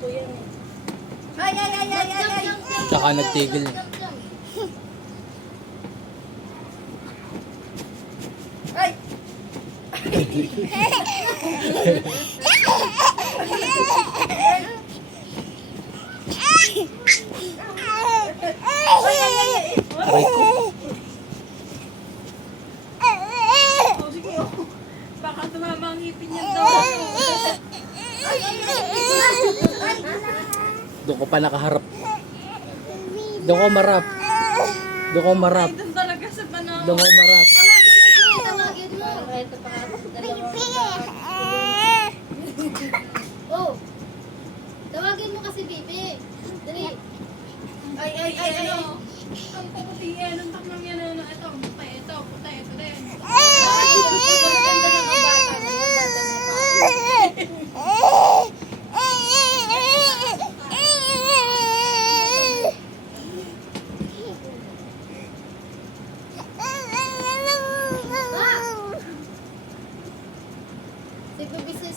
bato yan eh. Ay, ay, ay, ay, ay, ay. Tsaka nagtigil. Ay. Aray ko. Oh, sige oh. Baka tumama ang ngipin niya daw. Doon ko pa nakaharap. Doon ko marap. Doon ko marap. Ay, doon talaga sa panahon. Doon ko marap. Tawagin mo. Ito pa Oh. Tawagin mo kasi, Bibi. Dali. Ay, ay, ay, ay. Ano? Ang puputi yan. Ang takmang yan. Ano? Ito. Puti. Ito. Puti. Ito din. Maganda ng bata.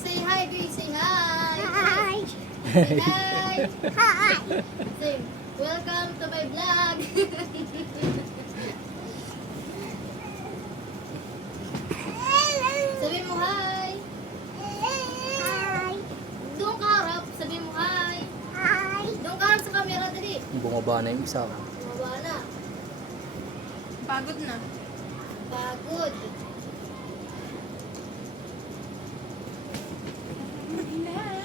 Say hi, Grace. Say hi. Hi. Say hi. Hi. Say, welcome to my vlog. Sabi mo hi. Hi. Doon ka harap. Sabi mo hi. Hi. Doon ka harap sa camera, dali. Bumaba na yung isa. Bumaba na. Pagod na. Pagod. Ina.